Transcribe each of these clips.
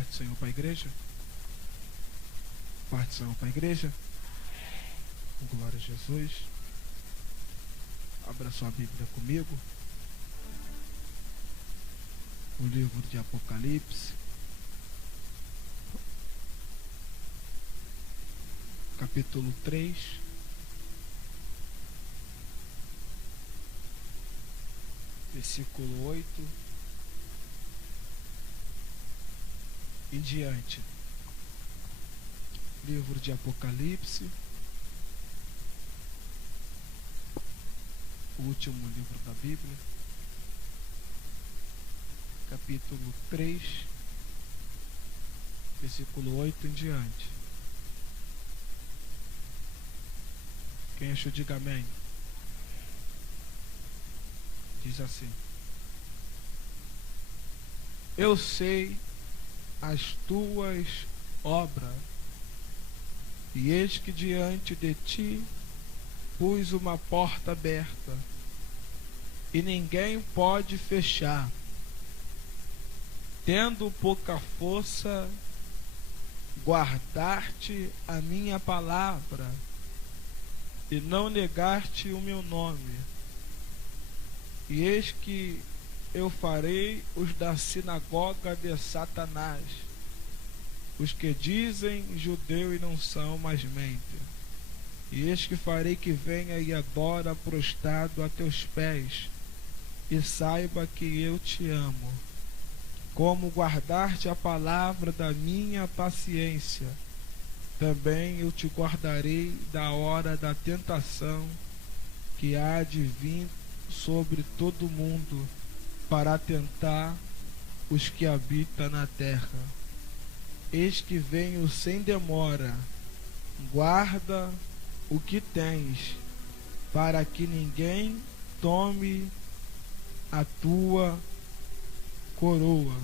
Paz do Senhor para a igreja. Paz do Senhor para a igreja. Glória a Jesus. Abra sua Bíblia comigo. O livro de Apocalipse, capítulo 3, versículo 8 em diante. Livro de Apocalipse, o último livro da Bíblia, capítulo 3, versículo 8 em diante. Quem achou, diga amém. Diz assim: eu sei as tuas obras, e eis que diante de ti pus uma porta aberta, e ninguém pode fechar. Tendo pouca força, guardar-te a minha palavra, e não negar-te o meu nome. E eis que eu farei os da sinagoga de Satanás, os que dizem judeu e não são, mas mentem. E eis que farei que venha e adora prostrado a teus pés, e saiba que eu te amo. Como guardar-te a palavra da minha paciência, também eu te guardarei da hora da tentação que há de vir sobre todo mundo, para tentar os que habitam na terra. Eis que venho sem demora. Guarda o que tens, para que ninguém tome a tua coroa.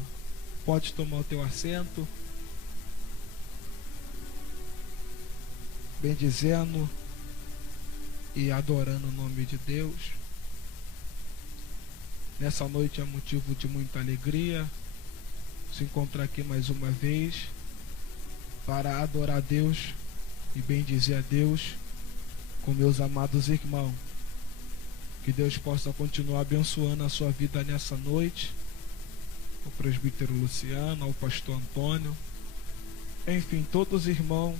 Pode tomar o teu assento. Bendizendo e adorando o nome de Deus. Nessa noite é motivo de muita alegria se encontrar aqui mais uma vez para adorar a Deus e bendizer a Deus com meus amados irmãos. Que Deus possa continuar abençoando a sua vida nessa noite. O presbítero Luciano, ao pastor Antônio, enfim, todos os irmãos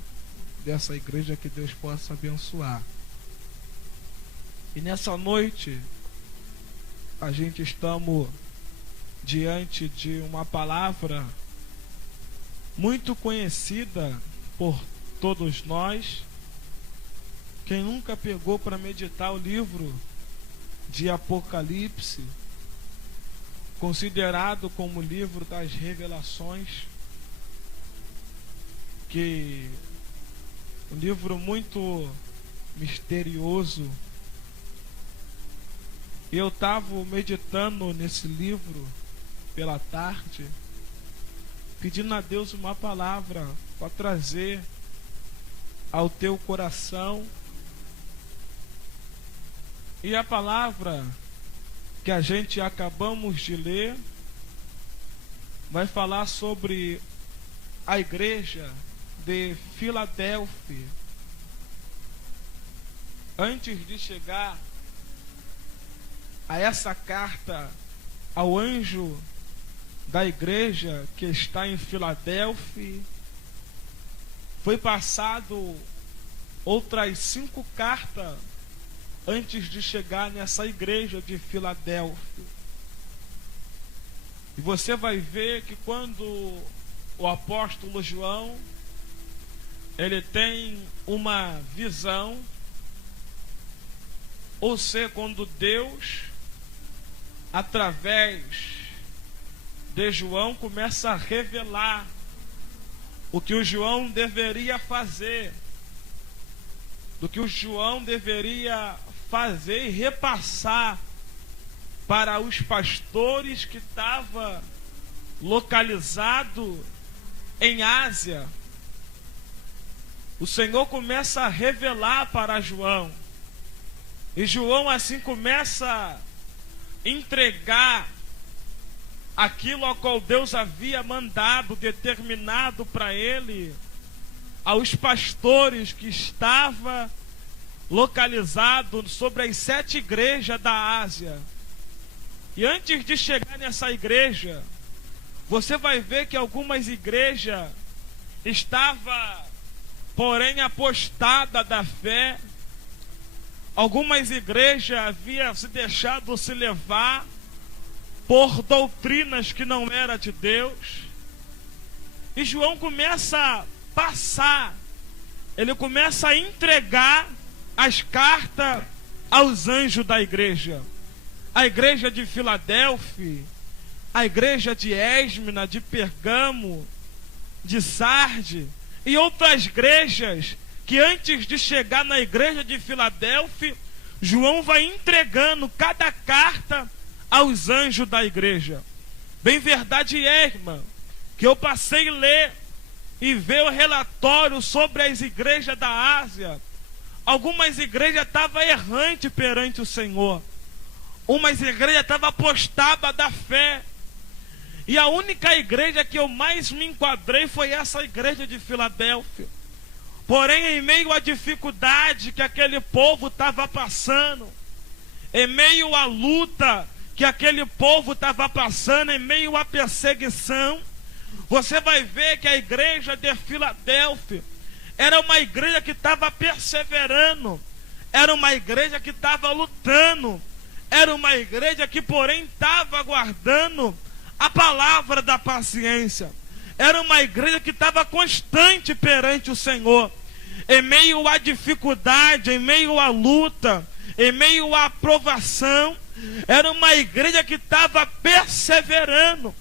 dessa igreja, que Deus possa abençoar. E nessa noite a gente estamos diante de uma palavra muito conhecida por todos nós. Quem nunca pegou para meditar o livro de Apocalipse, considerado como o livro das revelações, que um livro muito misterioso. Eu estava meditando nesse livro pela tarde, pedindo a Deus uma palavra para trazer ao teu coração. E a palavra que a gente acabamos de ler vai falar sobre a igreja de Filadélfia. Antes de chegar a essa carta ao anjo da igreja que está em Filadélfia, foi passado outras 5 cartas antes de chegar nessa igreja de Filadélfia. E você vai ver que quando o apóstolo João ele tem uma visão, ou seja, quando Deus, através de João, começa a revelar o que o João deveria fazer, do que o João deveria fazer e repassar para os pastores que estavam localizados em Ásia. O Senhor começa a revelar para João, e João assim começa a entregar aquilo ao qual Deus havia mandado, determinado para ele, aos pastores que estava localizado sobre as 7 igrejas da Ásia. E antes de chegar nessa igreja, você vai ver que algumas igrejas estavam, porém, apostadas da fé. Algumas igrejas haviam se deixado se levar por doutrinas que não eram de Deus. E João começa a passar, ele começa a entregar as cartas aos anjos da igreja. A igreja de Filadélfia, a igreja de Esmina, de Pergamo, de Sardes e outras igrejas que antes de chegar na igreja de Filadélfia, João vai entregando cada carta aos anjos da igreja. Bem verdade é, irmã, que eu passei a ler e ver o relatório sobre as igrejas da Ásia. Algumas igrejas estavam errantes perante o Senhor. Umas igrejas estavam apostadas da fé. E a única igreja que eu mais me enquadrei foi essa igreja de Filadélfia. Porém, em meio à dificuldade que aquele povo estava passando, em meio à luta que aquele povo estava passando, em meio à perseguição, você vai ver que a igreja de Filadélfia era uma igreja que estava perseverando, era uma igreja que estava lutando, era uma igreja que, porém, estava aguardando a palavra da paciência. Era uma igreja que estava constante perante o Senhor. Em meio à dificuldade, em meio à luta, em meio à provação, era uma igreja que estava perseverando.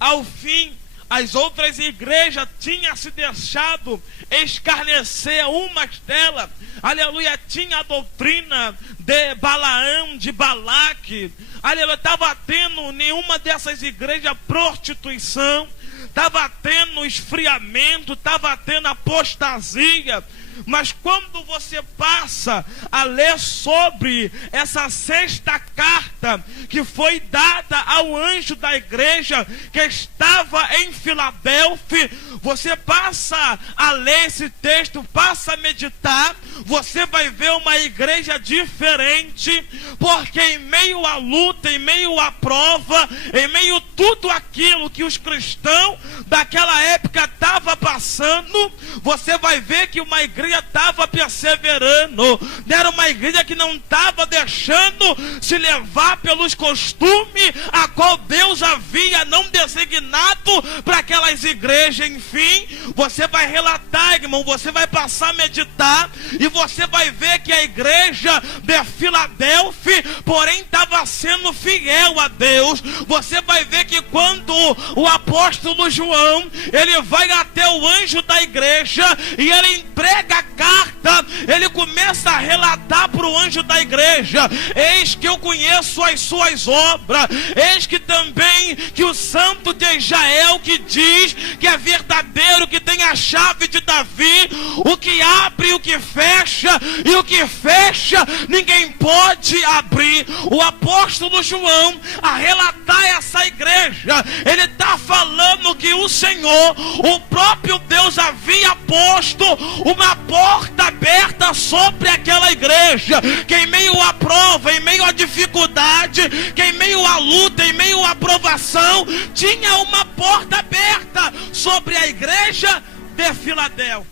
Ao fim, as outras igrejas tinham se deixado escarnecer, umas delas, aleluia, tinha a doutrina de Balaão, de Balaque, aleluia, estava tendo nenhuma dessas igrejas prostituição, estava tendo esfriamento, estava tendo apostasia. Mas quando você passa a ler sobre essa 6ª carta que foi dada ao anjo da igreja que estava em Filadélfia, você passa a ler esse texto, passa a meditar, você vai ver uma igreja diferente, porque em meio à luta, em meio à prova, em meio a tudo aquilo que os cristãos daquela época estavam passando, você vai ver que uma igreja estava perseverando. Era uma igreja que não estava deixando se levar pelos costumes a qual Deus havia não designado para aquelas igrejas. Enfim, você vai relatar, irmão, você vai passar a meditar e você vai ver que a igreja de Filadélfia, porém, estava sendo fiel a Deus. Você vai ver que quando o apóstolo João, ele vai até o anjo da igreja e ele entrega a carta, ele começa a relatar para o anjo da igreja: eis que eu conheço as suas obras, eis que também que o santo de Israel, que diz que é verdadeiro, que tem a chave de Davi, o que abre e o que fecha, e o que fecha ninguém pode abrir. O apóstolo João, a relatar essa igreja, ele está falando que o Senhor, o próprio Deus, havia posto uma porta aberta sobre aquela igreja, que em meio à prova, em meio à dificuldade, que em meio à luta, em meio à provação, tinha uma porta aberta sobre a igreja de Filadélfia.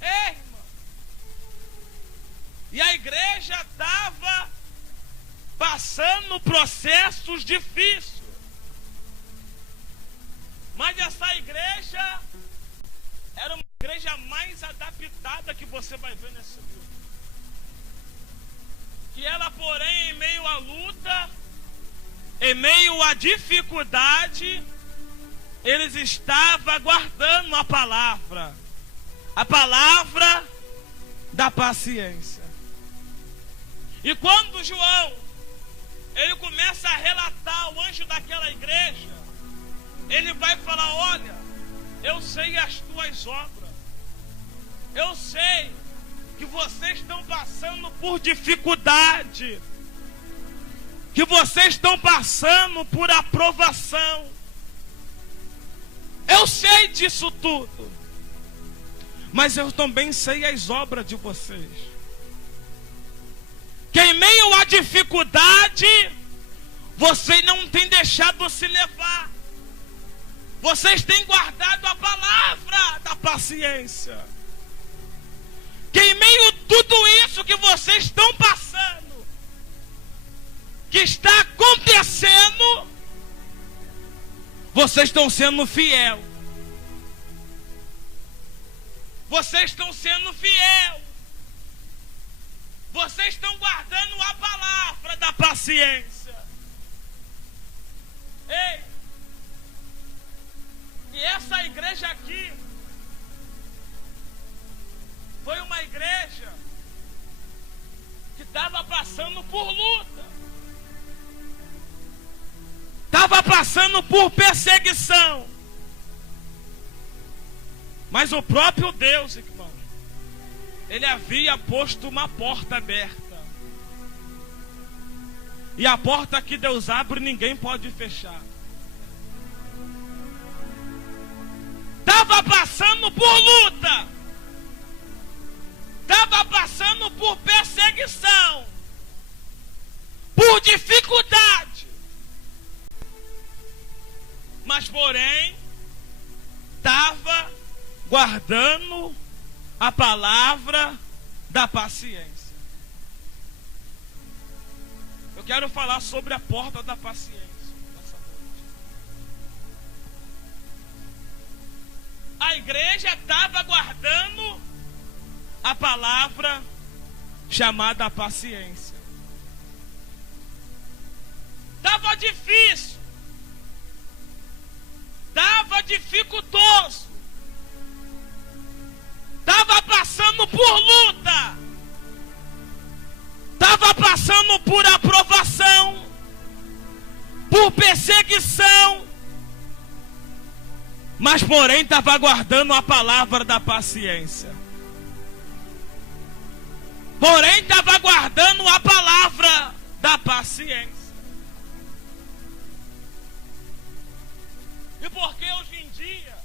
Irmão, e a igreja estava passando processos difíceis, mas essa igreja era uma igreja mais adaptada que você vai ver nesse livro. Que ela, porém, em meio à luta, em meio à dificuldade, eles estavam aguardando a palavra da paciência. E quando João, ele começa a relatar o anjo daquela igreja, ele vai falar: olha, eu sei as tuas obras, eu sei que vocês estão passando por dificuldade, que vocês estão passando por aprovação. Eu sei disso tudo, mas eu também sei as obras de vocês. Que em meio à dificuldade, vocês não têm deixado se levar. Vocês têm guardado a palavra da paciência. Que em meio a tudo isso que vocês estão passando, que está acontecendo, vocês estão sendo fiel. Vocês estão sendo fiel. Vocês estão guardando a palavra da paciência. Ei! E essa igreja aqui foi uma igreja que estava passando por luta. Estava passando por perseguição. Mas o próprio Deus, irmão, Ele havia posto uma porta aberta. E a porta que Deus abre, ninguém pode fechar. Estava passando por luta. Estava passando por perseguição. Por dificuldade. Mas porém, estava guardando a palavra da paciência. Eu quero falar sobre a porta da paciência nessa noite. A igreja estava guardando a palavra chamada paciência. Estava difícil. Estava dificultoso. Estava passando por luta. Estava passando por aprovação. Por perseguição. Mas porém estava guardando a palavra da paciência. Porém estava guardando a palavra da paciência. E porque hoje em dia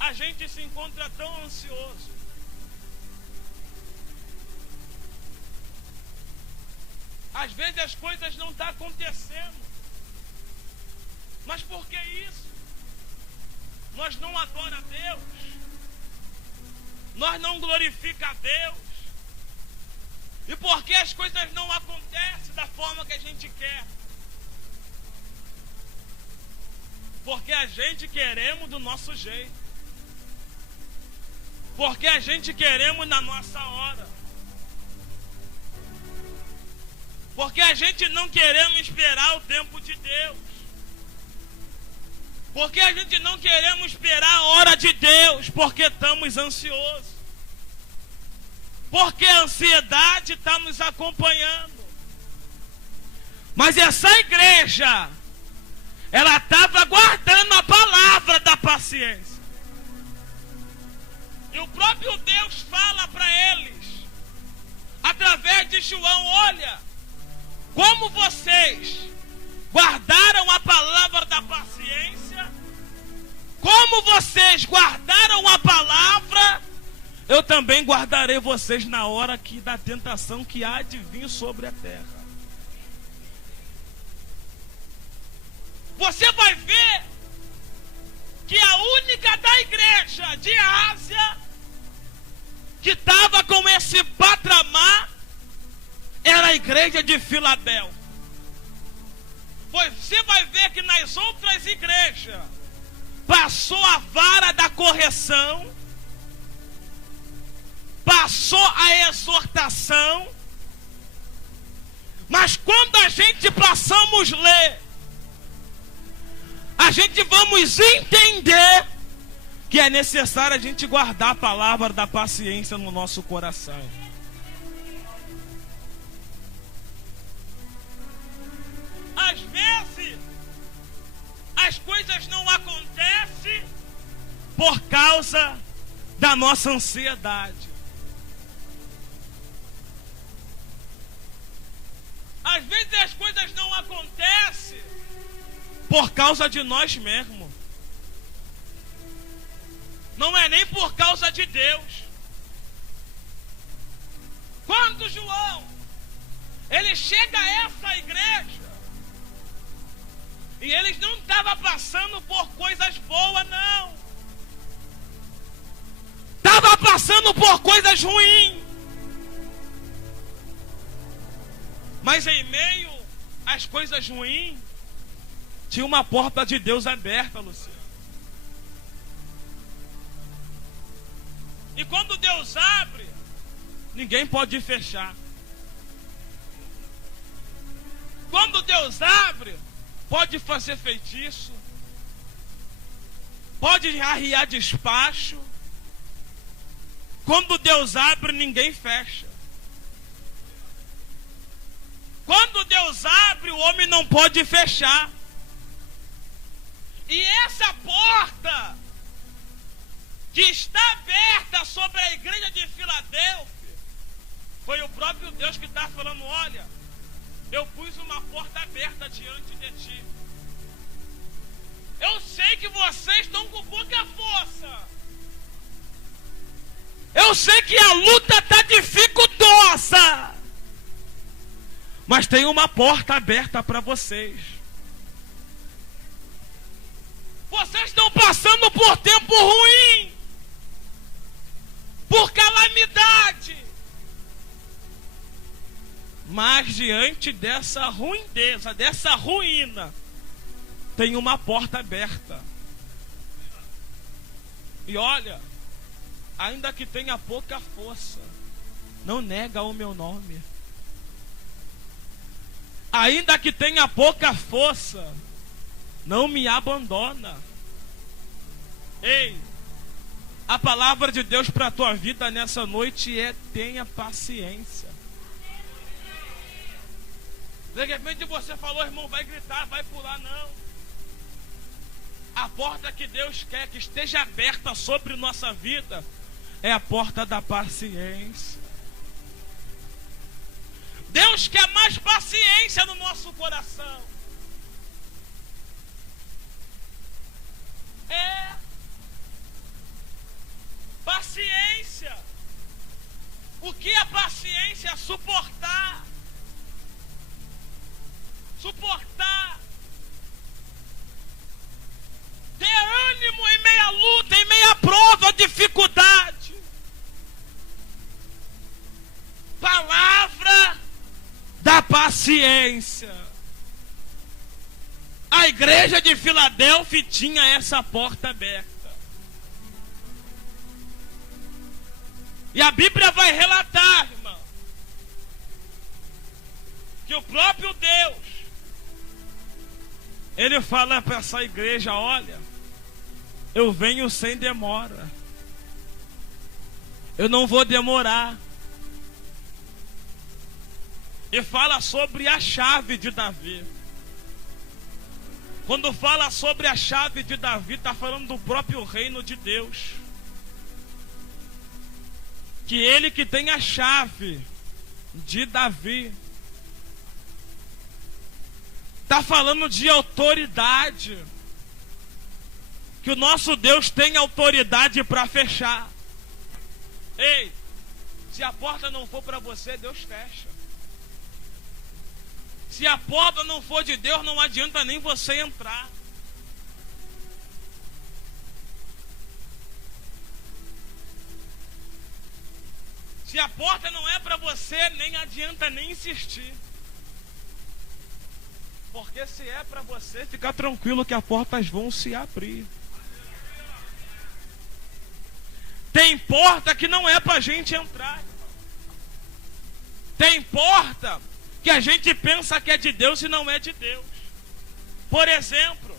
a gente se encontra tão ansioso. Às vezes as coisas não estão acontecendo. Mas por que isso? Nós não adoramos a Deus. Nós não glorificamos a Deus. E por que as coisas não acontecem da forma que a gente quer? Porque a gente queremos do nosso jeito. Porque a gente queremos na nossa hora. Porque a gente não queremos esperar o tempo de Deus. Porque a gente não queremos esperar a hora de Deus. Porque estamos ansiosos. Porque a ansiedade está nos acompanhando. Mas essa igreja, ela estava guardando a palavra da paciência. E o próprio Deus fala para eles, através de João: olha, como vocês guardaram a palavra da paciência, como vocês guardaram a palavra, eu também guardarei vocês na hora da tentação que há de vir sobre a terra. Você vai ver que a única da igreja de Ásia que estava com esse patamar era a igreja de Filadélfia. Você vai ver que nas outras igrejas passou a vara da correção, passou a exortação, mas quando a gente passamos a ler, a gente vamos entender que é necessário a gente guardar a palavra da paciência no nosso coração. Às vezes, as coisas não acontecem por causa da nossa ansiedade. Às vezes as coisas não acontecem por causa de nós mesmos. Não é nem por causa de Deus. Quando João, ele chega a essa igreja, e eles não estavam passando por coisas boas, não. Estava passando por coisas ruins. Mas em meio às coisas ruins, tinha uma porta de Deus aberta, Luciano. E quando Deus abre, ninguém pode fechar. Quando Deus abre, pode fazer feitiço, pode arriar despacho. Quando Deus abre, ninguém fecha. Quando Deus abre, o homem não pode fechar. E essa porta que está aberta sobre a igreja de Filadélfia, foi o próprio Deus que está falando: olha, eu pus uma porta aberta diante de ti. Eu sei que vocês estão com pouca força. Eu sei que a luta está dificultosa. Mas tem uma porta aberta para vocês. Vocês estão passando por tempo ruim, por calamidade. Mas diante dessa ruindeza, dessa ruína, tem uma porta aberta. E olha, ainda que tenha pouca força, não nega o meu nome. Ainda que tenha pouca força, não me abandona. Ei, a palavra de Deus para a tua vida nessa noite é: tenha paciência. De repente você falou: irmão, vai gritar, vai pular. Não. A porta que Deus quer que esteja aberta sobre nossa vida é a porta da paciência. Deus quer mais paciência no nosso coração. É paciência. O que é paciência? Suportar. Suportar. Ter ânimo em meia luta, em meia prova, dificuldade. Palavra da paciência. A igreja de Filadélfia tinha essa porta aberta. E a Bíblia vai relatar, irmão, que o próprio Deus, ele fala para essa igreja: olha, eu venho sem demora. Eu não vou demorar. E fala sobre a chave de Davi. Quando fala sobre a chave de Davi, está falando do próprio reino de Deus. Que ele que tem a chave de Davi. Está falando de autoridade. Que o nosso Deus tem autoridade para fechar. Ei, se a porta não for para você, Deus fecha. Se a porta não for de Deus, não adianta nem você entrar. Se a porta não é para você, nem adianta nem insistir. Porque se é para você, fica tranquilo que as portas vão se abrir. Tem porta que não é para a gente entrar. Tem porta que a gente pensa que é de Deus e não é de Deus. Por exemplo,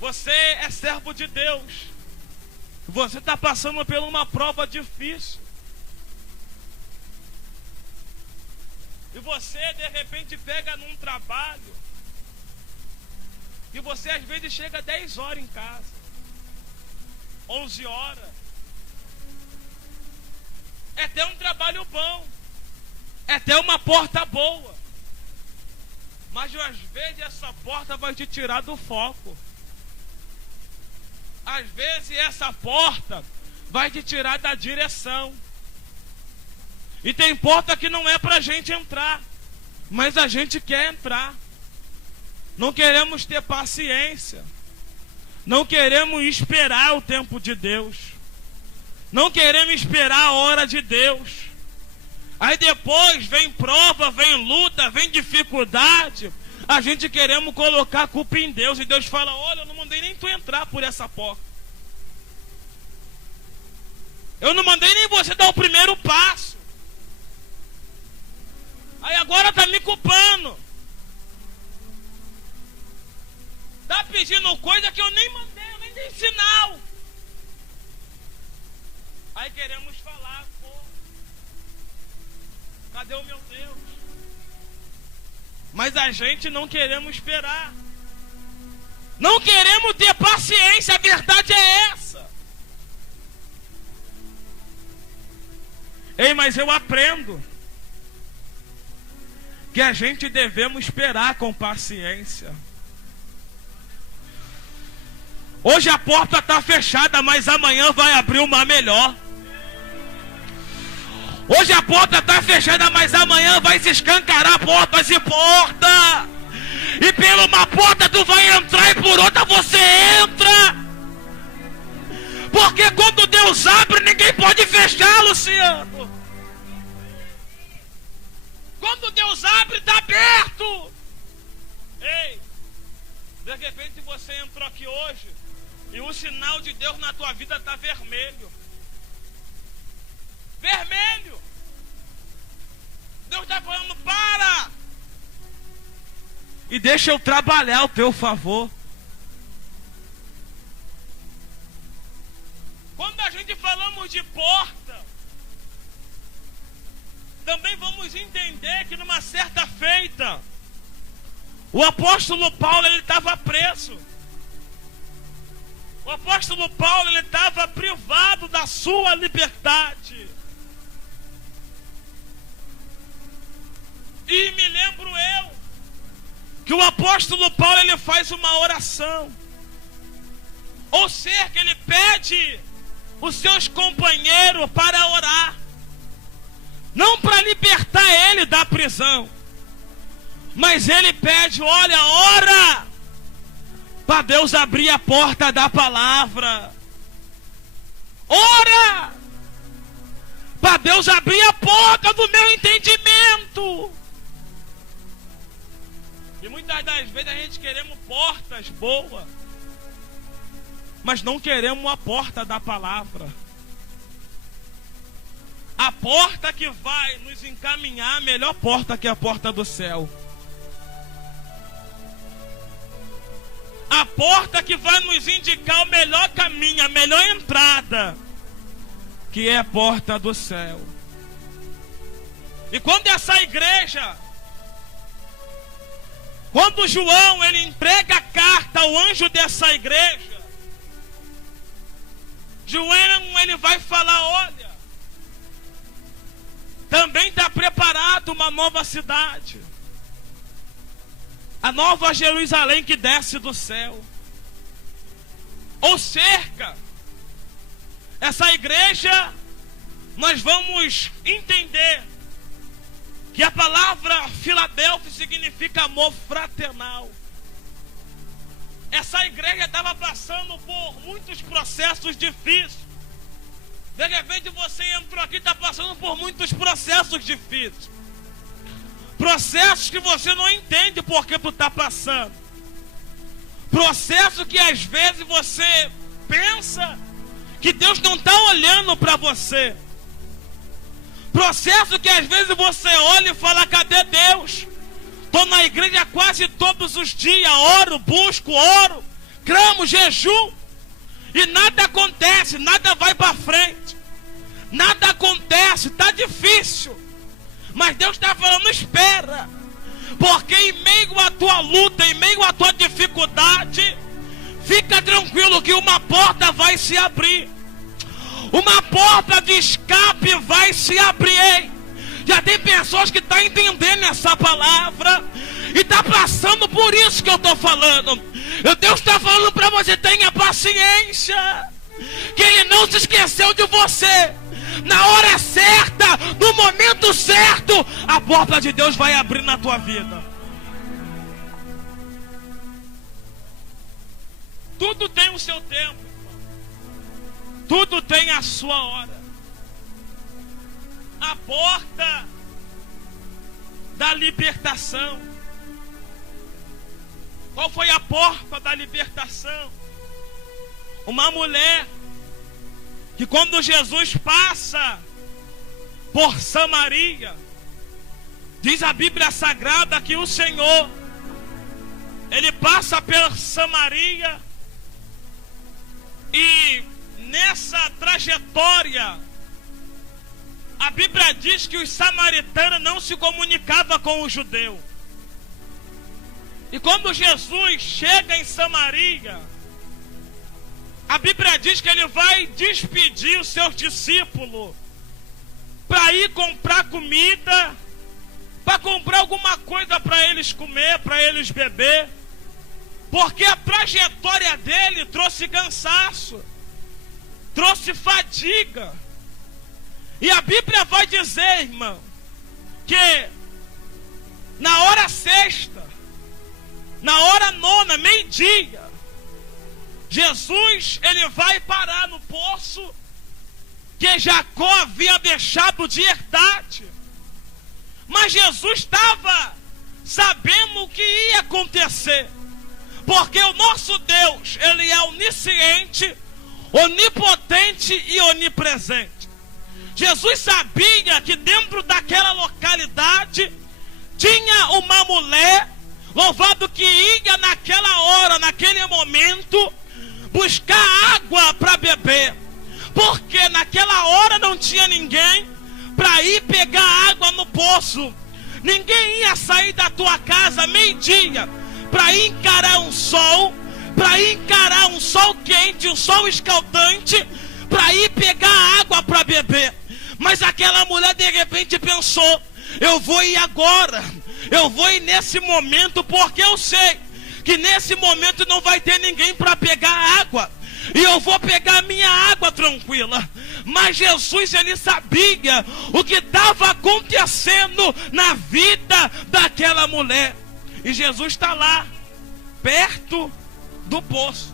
você é servo de Deus. Você está passando por uma prova difícil. E você de repente pega num trabalho. E você às vezes chega 10 horas em casa. 11 horas. É até um trabalho bom. é ter uma porta boa. Mas às vezes essa porta vai te tirar do foco. Às vezes essa porta vai te tirar da direção. E tem porta que não é pra gente entrar, mas a gente quer entrar. Não queremos ter paciência. Não queremos esperar o tempo de Deus. Não queremos esperar a hora de Deus. Aí depois vem prova, vem luta, vem dificuldade. A gente queremos colocar a culpa em Deus. E Deus fala: olha, eu não mandei nem tu entrar por essa porta. Eu não mandei nem você dar o primeiro passo. Aí agora tá me culpando. Tá pedindo coisa que eu nem mandei, eu nem dei sinal. Aí queremos falar: pô, cadê o meu Deus? Mas a gente não queremos esperar. Não queremos ter paciência, a verdade é essa. Ei, mas eu aprendo que a gente devemos esperar com paciência. Hoje a porta está fechada, mas amanhã vai abrir uma melhor. Hoje a porta está fechada, mas amanhã vai se escancarar portas e porta. E pela uma porta tu vai entrar e por outra você entra. Porque quando Deus abre, ninguém pode fechar, Luciano. Quando Deus abre, está aberto. Ei, de repente você entrou aqui hoje e o sinal de Deus na tua vida está vermelho. Vermelho. Deus está falando: para. E deixa eu trabalhar ao teu favor. Quando a gente falamos de porta, também vamos entender que numa certa feita, o apóstolo Paulo, ele estava preso. O apóstolo Paulo, ele estava privado da sua liberdade. E me lembro eu que o apóstolo Paulo, ele faz uma oração. Ou seja, que ele pede os seus companheiros para orar. Não para libertar ele da prisão, mas ele pede: olha, ora para Deus abrir a porta da palavra. Ora para Deus abrir a porta do meu entendimento. E muitas das vezes a gente queremos portas boas, mas não queremos a porta da palavra. A porta que vai nos encaminhar, a melhor porta, que é a porta do céu. A porta que vai nos indicar o melhor caminho, a melhor entrada, que é a porta do céu. E quando essa igreja, quando João, ele entrega a carta ao anjo dessa igreja, João, ele vai falar: olha, também está preparado uma nova cidade, a nova Jerusalém que desce do céu. Ou cerca, essa igreja, nós vamos entender que a palavra Filadélfia significa amor fraternal. Essa igreja estava passando por muitos processos difíceis. De repente você entrou aqui e está passando por muitos processos difíceis. Processos que você não entende por que tu está passando. Processo que às vezes você pensa que Deus não está olhando para você. Processo que às vezes você olha e fala: cadê Deus? Estou na igreja quase todos os dias, oro, busco, oro, clamo, jejum, e nada acontece, nada vai para frente, nada acontece, está difícil. Mas Deus está falando: espera, porque em meio à tua luta, em meio à tua dificuldade, fica tranquilo que uma porta vai se abrir. Uma porta de escape vai se abrir. Já tem pessoas que estão entendendo essa palavra e está passando por isso que eu estou falando. E Deus está falando para você: tenha paciência, que Ele não se esqueceu de você. Na hora certa, no momento certo, a porta de Deus vai abrir na tua vida. Tudo tem o seu tempo, tudo tem a sua hora. A porta da libertação. Qual foi a porta da libertação? Uma mulher que, quando Jesus passa por Samaria, diz a Bíblia Sagrada que o Senhor, Ele passa por Samaria, e nessa trajetória a Bíblia diz que os samaritanos não se comunicavam com o judeu. E quando Jesus chega em Samaria, a Bíblia diz que Ele vai despedir os seus discípulos para ir comprar comida, para comprar alguma coisa para eles comer, para eles beber, porque a trajetória dele trouxe cansaço, trouxe fadiga. E a Bíblia vai dizer, irmão, que na hora sexta, na hora nona, meio-dia, Jesus, Ele vai parar no poço que Jacó havia deixado de herdade. Mas Jesus estava sabendo o que ia acontecer, porque o nosso Deus, Ele é onisciente, onipotente e onipresente. Jesus sabia que dentro daquela localidade tinha uma mulher, louvado, que ia naquela hora, naquele momento, buscar água para beber, porque naquela hora não tinha ninguém para ir pegar água no poço. Ninguém ia sair da tua casa meio-dia para encarar um sol, quente, um sol escaldante, para ir pegar água para beber. Mas aquela mulher de repente pensou: eu vou ir agora, eu vou ir nesse momento, porque eu sei que nesse momento não vai ter ninguém para pegar água, e eu vou pegar minha água tranquila. Mas Jesus, Ele sabia o que estava acontecendo na vida daquela mulher, e Jesus está lá, perto do poço.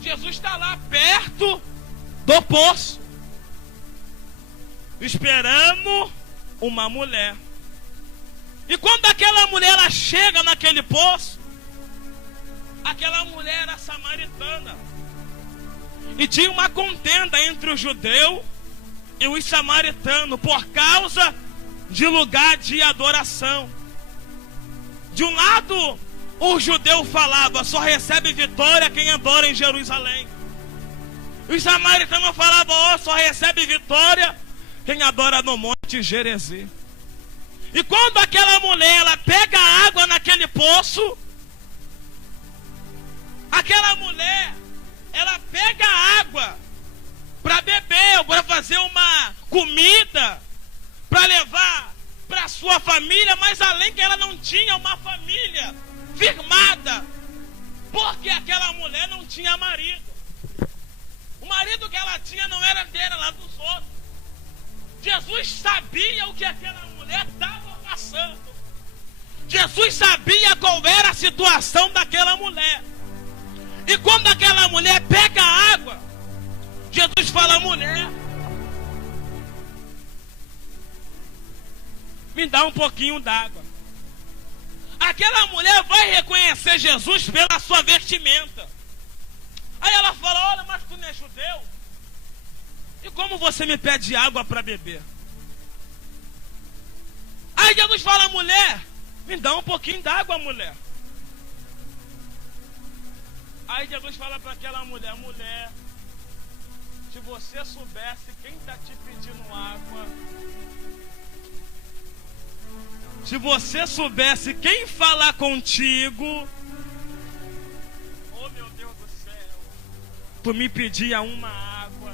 Jesus está lá perto do poço, esperando uma mulher. E quando aquela mulher ela chega naquele poço, aquela mulher era samaritana, e tinha uma contenda entre o judeu e os samaritanos por causa de lugar de adoração. De um lado, o judeu falava: só recebe vitória quem adora em Jerusalém. Os samaritanos falavam: só recebe vitória quem adora no Monte Gerizim. E quando aquela mulher ela pega água naquele poço, aquela mulher ela pega água para beber, para fazer uma comida, para levar para sua família, mas além que ela não tinha uma família firmada, porque aquela mulher não tinha marido. O marido que ela tinha não era dele, era lá dos outros. Jesus sabia o que aquela mulher estava passando. Jesus sabia qual era a situação daquela mulher. E quando aquela mulher pega a água, Jesus fala: mulher, me dá um pouquinho d'água. Aquela mulher vai reconhecer Jesus pela sua vestimenta. Aí ela fala: olha, mas tu não é judeu? E como você me pede água para beber? Aí Jesus fala: mulher, me dá um pouquinho d'água, mulher. Aí Jesus fala para aquela mulher: mulher, se você soubesse quem está te pedindo água, se você soubesse quem falar contigo, oh meu Deus do céu, tu me pedia uma água.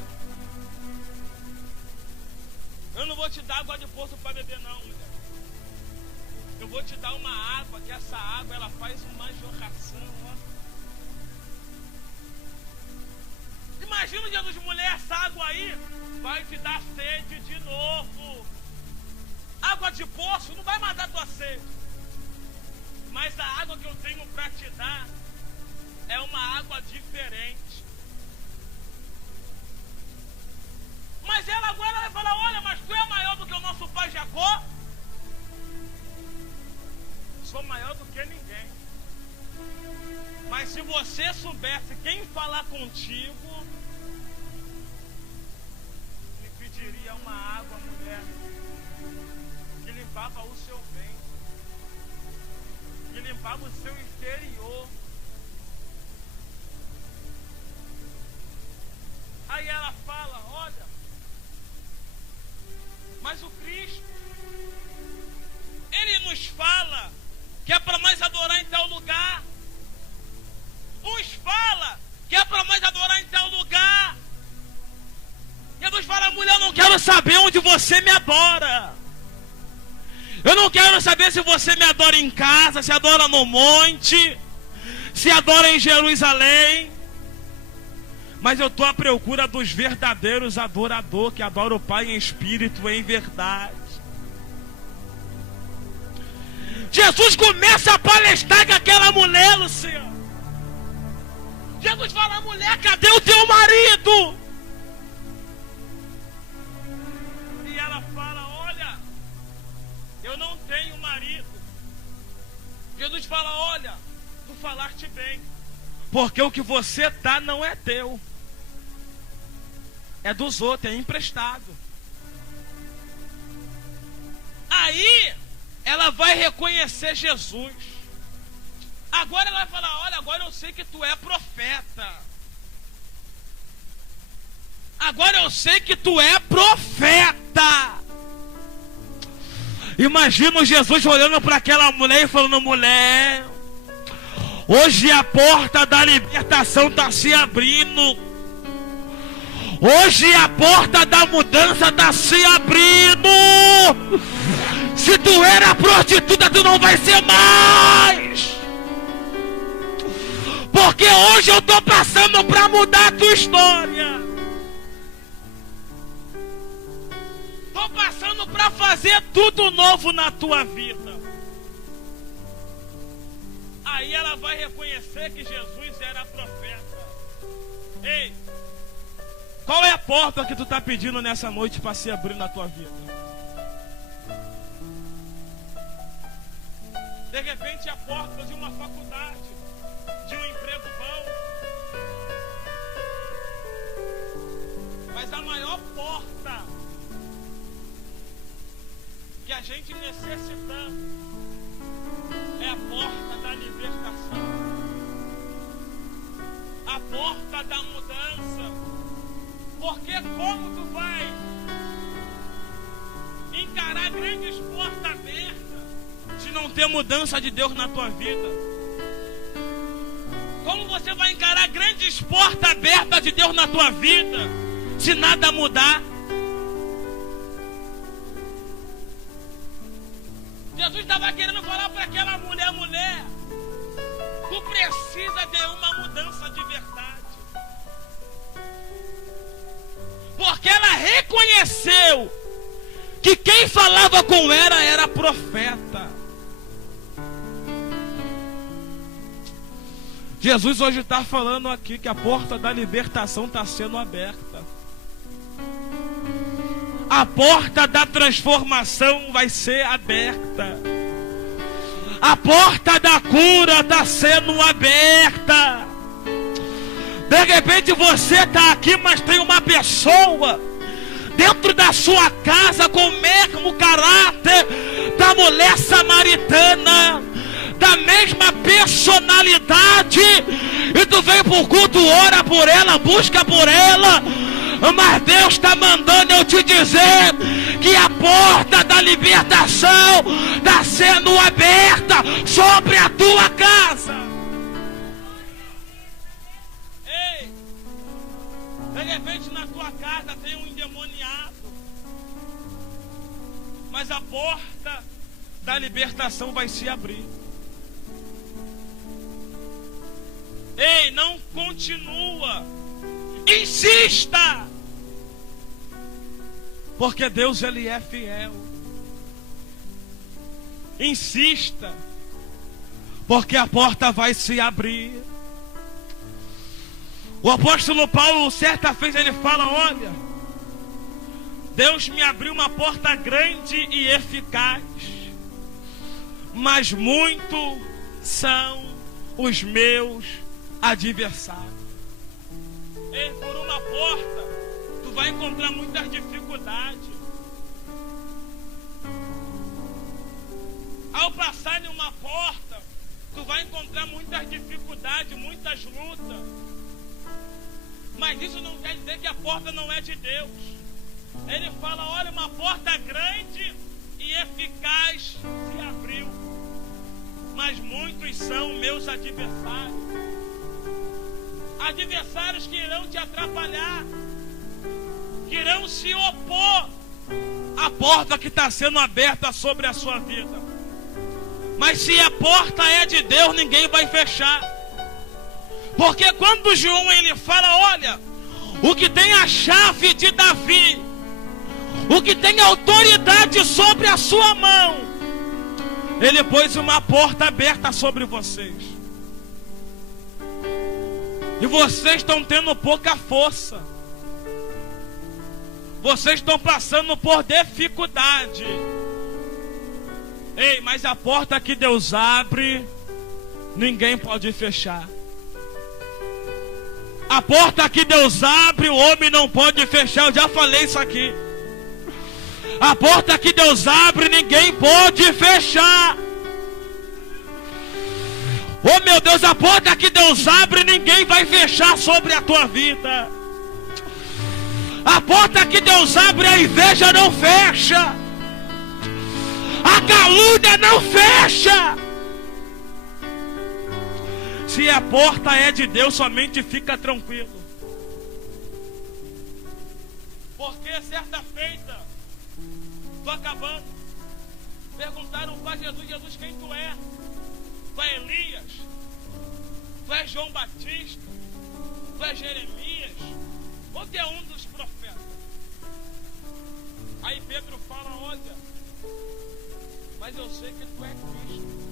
Eu não vou te dar água de poço para beber não, mulher. Eu vou te dar uma água, que essa água ela faz uma jorração, ó. Imagina, Jesus, mulher, essa água aí vai te dar sede de novo. Água de poço não vai matar tua sede. Mas a água que eu tenho para te dar é uma água diferente. Mas ela agora vai falar, olha, mas tu é maior do que o nosso pai Jacó? Sou maior do que ninguém. Mas se você soubesse quem falar contigo, me pediria uma água, mulher, que limpava o seu ventre, que limpava o seu interior. Aí ela fala, olha, mas o Cristo, Ele nos fala que é para nós adorar em tal lugar. Uns fala que é para nós adorar em tal lugar. Jesus fala, mulher, eu não quero saber onde você me adora. Eu não quero saber se você me adora em casa, se adora no monte, se adora em Jerusalém. Mas eu estou à procura dos verdadeiros adoradores, que adoram o Pai em espírito e em verdade. Jesus começa a palestrar com aquela mulher, Luciano. Jesus fala, mulher, cadê o teu marido? E ela fala, olha, eu não tenho marido. Jesus fala, olha, tu falaste bem, porque o que você dá não é teu, é dos outros, é emprestado. Aí ela vai reconhecer Jesus. Agora ela vai falar, olha, agora eu sei que tu é profeta. Agora eu sei que tu é profeta. Imagina Jesus olhando para aquela mulher e falando, mulher, hoje a porta da libertação está se abrindo. Hoje a porta da mudança está se abrindo. Se tu era prostituta, tu não vai ser mais. Porque hoje eu estou passando para mudar a tua história. Estou passando para fazer tudo novo na tua vida. Aí ela vai reconhecer que Jesus era profeta. Ei, qual é a porta que tu está pedindo nessa noite para se abrir na tua vida? De repente a porta de uma faculdade, de um emprego bom. Mas a maior porta que a gente necessita é a porta da libertação, a porta da mudança. Porque como tu vai encarar grandes portas abertas se não ter mudança de Deus na tua vida? Como você vai encarar grandes portas abertas de Deus na tua vida se nada mudar? Jesus estava querendo falar para aquela mulher, mulher, tu precisa de uma mudança de verdade. Porque ela reconheceu que quem falava com ela era profeta. Jesus hoje está falando aqui que a porta da libertação está sendo aberta. A porta da transformação vai ser aberta. A porta da cura está sendo aberta. De repente você está aqui, mas tem uma pessoa dentro da sua casa com o mesmo caráter da mulher samaritana, da mesma personalidade, e tu vem pro culto, ora por ela, busca por ela, mas Deus está mandando eu te dizer que a porta da libertação está sendo aberta sobre a tua casa. Ei, de repente na tua casa tem um endemoniado, coração vai se abrir. Ei, não continua. Insista. Porque Deus, Ele é fiel. Insista. Porque a porta vai se abrir. O apóstolo Paulo, certa vez, ele fala: olha, Deus me abriu uma porta grande e eficaz, mas muito são os meus adversários. E por uma porta, tu vai encontrar muitas dificuldades. Ao passar em uma porta, tu vai encontrar muitas dificuldades, muitas lutas. Mas isso não quer dizer que a porta não é de Deus. Ele fala: olha, uma porta grande e eficaz se abriu, mas muitos são meus adversários. Adversários que irão te atrapalhar, que irão se opor à porta que está sendo aberta sobre a sua vida. Mas se a porta é de Deus, ninguém vai fechar. Porque quando João ele fala: olha, o que tem a chave de Davi, o que tem autoridade sobre a sua mão, ele pôs uma porta aberta sobre vocês. E vocês estão tendo pouca força. Vocês estão passando por dificuldade. Ei, mas a porta que Deus abre, ninguém pode fechar. A porta que Deus abre, o homem não pode fechar. Eu já falei isso aqui. A porta que Deus abre, ninguém pode fechar. Oh meu Deus, a porta que Deus abre, ninguém vai fechar sobre a tua vida. A porta que Deus abre, a inveja não fecha. A calúnia não fecha. Se a porta é de Deus, somente fica tranquilo. Porque certa feita, estou acabando, perguntaram para Jesus: Jesus, quem tu é? Tu é Elias? Tu é João Batista? Tu é Jeremias? Ou tu é um dos profetas? Aí Pedro fala: olha, mas eu sei que tu é Cristo.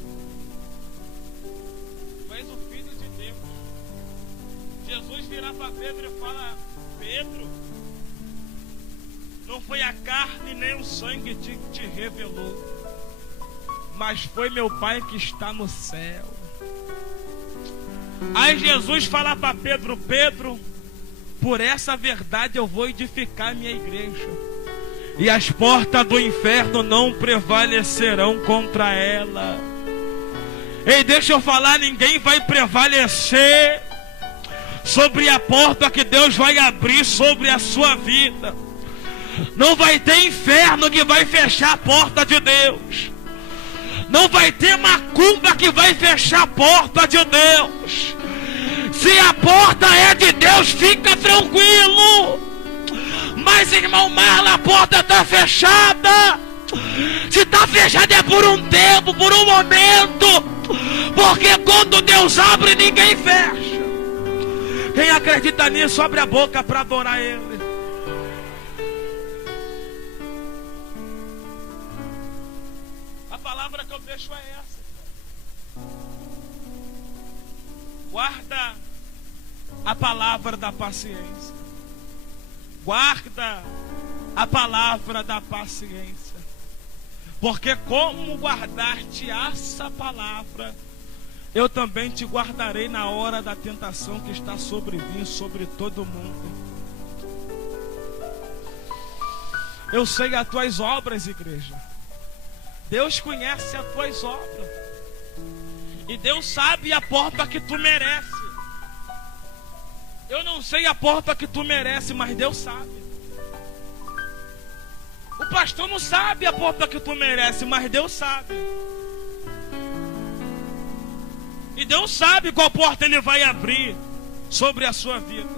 Tu és o Filho de Deus. Jesus vira para Pedro e fala: Pedro, não foi a carne nem o sangue que te revelou, mas foi meu Pai que está no céu. Aí Jesus fala para Pedro: Pedro, por essa verdade eu vou edificar minha igreja, e as portas do inferno não prevalecerão contra ela. Ei, deixa eu falar, ninguém vai prevalecer sobre a porta que Deus vai abrir sobre a sua vida. Não vai ter inferno que vai fechar a porta de Deus. Não vai ter macumba que vai fechar a porta de Deus. Se a porta é de Deus, fica tranquilo. Mas irmão Marlon, a porta está fechada. Se está fechada é por um tempo, por um momento. Porque quando Deus abre, ninguém fecha. Quem acredita nisso, abre a boca para adorar Ele. A palavra que eu deixo é essa. Guarda a palavra da paciência. Guarda a palavra da paciência. Porque como guardar-te essa palavra, eu também te guardarei na hora da tentação que está sobrevindo sobre todo mundo. Eu sei as tuas obras, igreja. Deus conhece as tuas obras. E Deus sabe a porta que tu merece. Eu não sei a porta que tu merece, mas Deus sabe. O pastor não sabe a porta que tu merece, mas Deus sabe. E Deus sabe qual porta Ele vai abrir sobre a sua vida.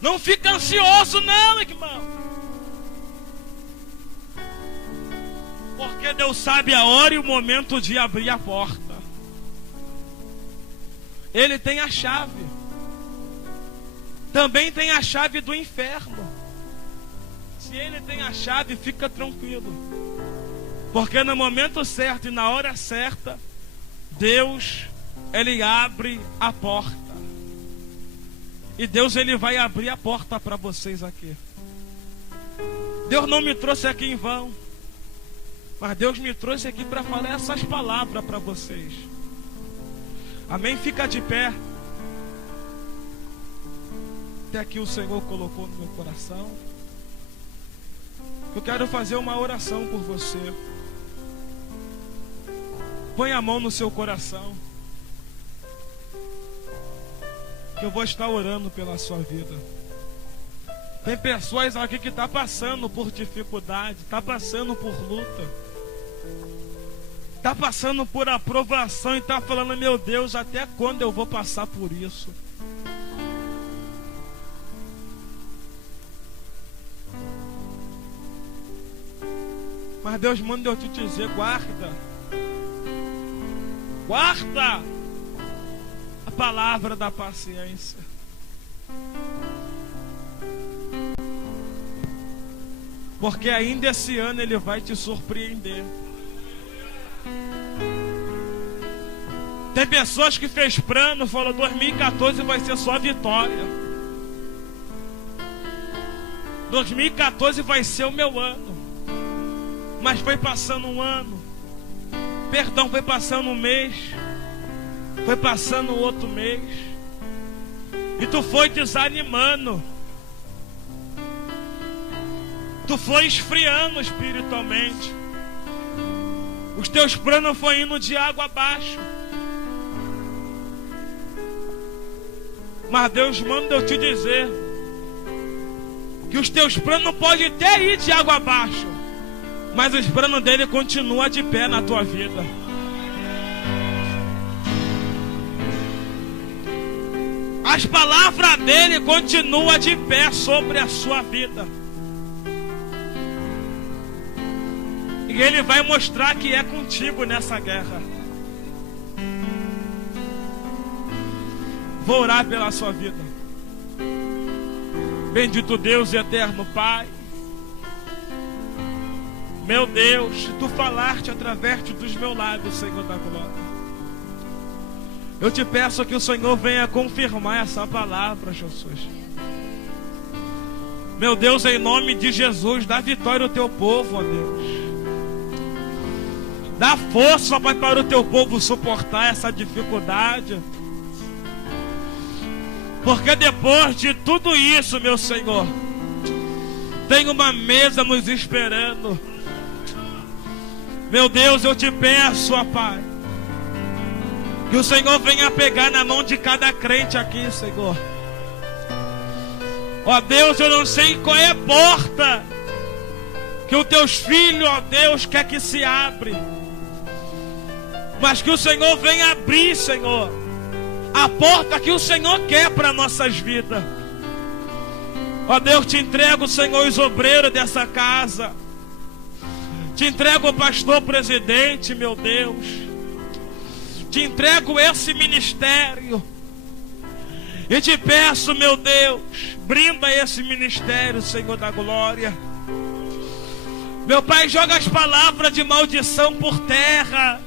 Não fica ansioso não, irmão. Porque Porque Deus sabe a hora e o momento de abrir a porta. Ele tem a chave. Também tem a chave do inferno. Se ele tem a chave, fica tranquilo. Porque no momento certo e na hora certa, Deus, ele abre a porta. E Deus, ele vai abrir a porta para vocês aqui. Deus não me trouxe aqui em vão. Mas Deus me trouxe aqui para falar essas palavras para vocês. Amém? Fica de pé. Até aqui o Senhor colocou no meu coração. Eu quero fazer uma oração por você. Põe a mão no seu coração, que eu vou estar orando pela sua vida. Tem pessoas aqui que estão passando por dificuldade, estão passando por luta, está passando por aprovação e está falando: meu Deus, até quando eu vou passar por isso? Mas Deus manda eu te dizer: guarda a palavra da paciência. Porque ainda esse ano ele vai te surpreender. Tem pessoas que fez plano, falou 2014 vai ser só vitória. 2014 vai ser o meu ano. Mas foi passando um ano. Perdão, foi passando um mês. Foi passando outro mês. E tu foi desanimando. Tu foi esfriando espiritualmente. Os teus planos foram indo de água abaixo. Mas Deus manda eu te dizer que os teus planos podem até ir de água abaixo, mas os planos dele continuam de pé na tua vida. As palavras dele continuam de pé sobre a sua vida. E ele vai mostrar que é contigo nessa guerra. Vou orar pela sua vida. Bendito Deus e eterno Pai. Meu Deus, tu falaste através dos meus lábios, Senhor da glória. Eu te peço que o Senhor venha confirmar essa palavra, Jesus. Meu Deus, em nome de Jesus, dá vitória ao teu povo, ó Deus. Dá força, Pai, para o teu povo suportar essa dificuldade. Porque depois de tudo isso, meu Senhor, tem uma mesa nos esperando. Meu Deus, eu te peço, ó Pai, que o Senhor venha pegar na mão de cada crente aqui, Senhor. Ó Deus, eu não sei qual é a porta que os teus filhos, ó Deus, quer que se abre, mas que o Senhor venha abrir, Senhor, a porta que o Senhor quer para nossas vidas. Ó Deus, te entrego, Senhor, os obreiros dessa casa. Te entrego o pastor presidente, meu Deus. Te entrego esse ministério. E te peço, meu Deus, brinda esse ministério, Senhor da glória. Meu Pai, joga as palavras de maldição por terra.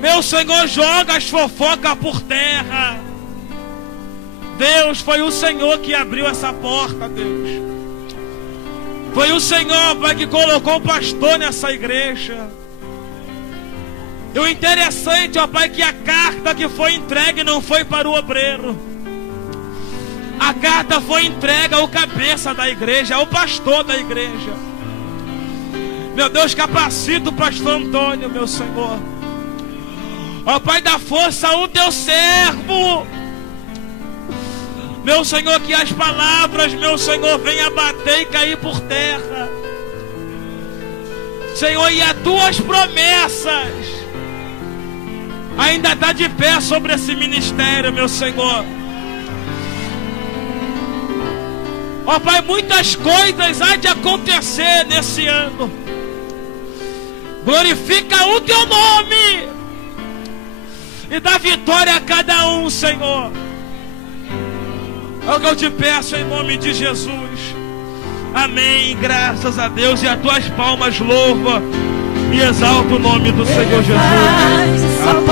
Meu Senhor, joga as fofocas por terra. Deus, foi o Senhor que abriu essa porta, Deus. Foi o Senhor, Pai, que colocou o pastor nessa igreja. E o interessante, ó Pai, que a carta que foi entregue não foi para o obreiro. A carta foi entregue ao cabeça da igreja, ao pastor da igreja. Meu Deus, capacita o pastor Antônio, meu Senhor. Ó Pai, dá força ao teu servo. Meu Senhor, que as palavras, meu Senhor, venham bater e cair por terra. Senhor, e as tuas promessas ainda está de pé sobre esse ministério, meu Senhor. Ó Pai, muitas coisas há de acontecer nesse ano. Glorifica o teu nome e dá vitória a cada um, Senhor. É o que eu te peço em nome de Jesus. Amém. Graças a Deus. E as tuas palmas louva e exalta o nome do Senhor Jesus. Amém.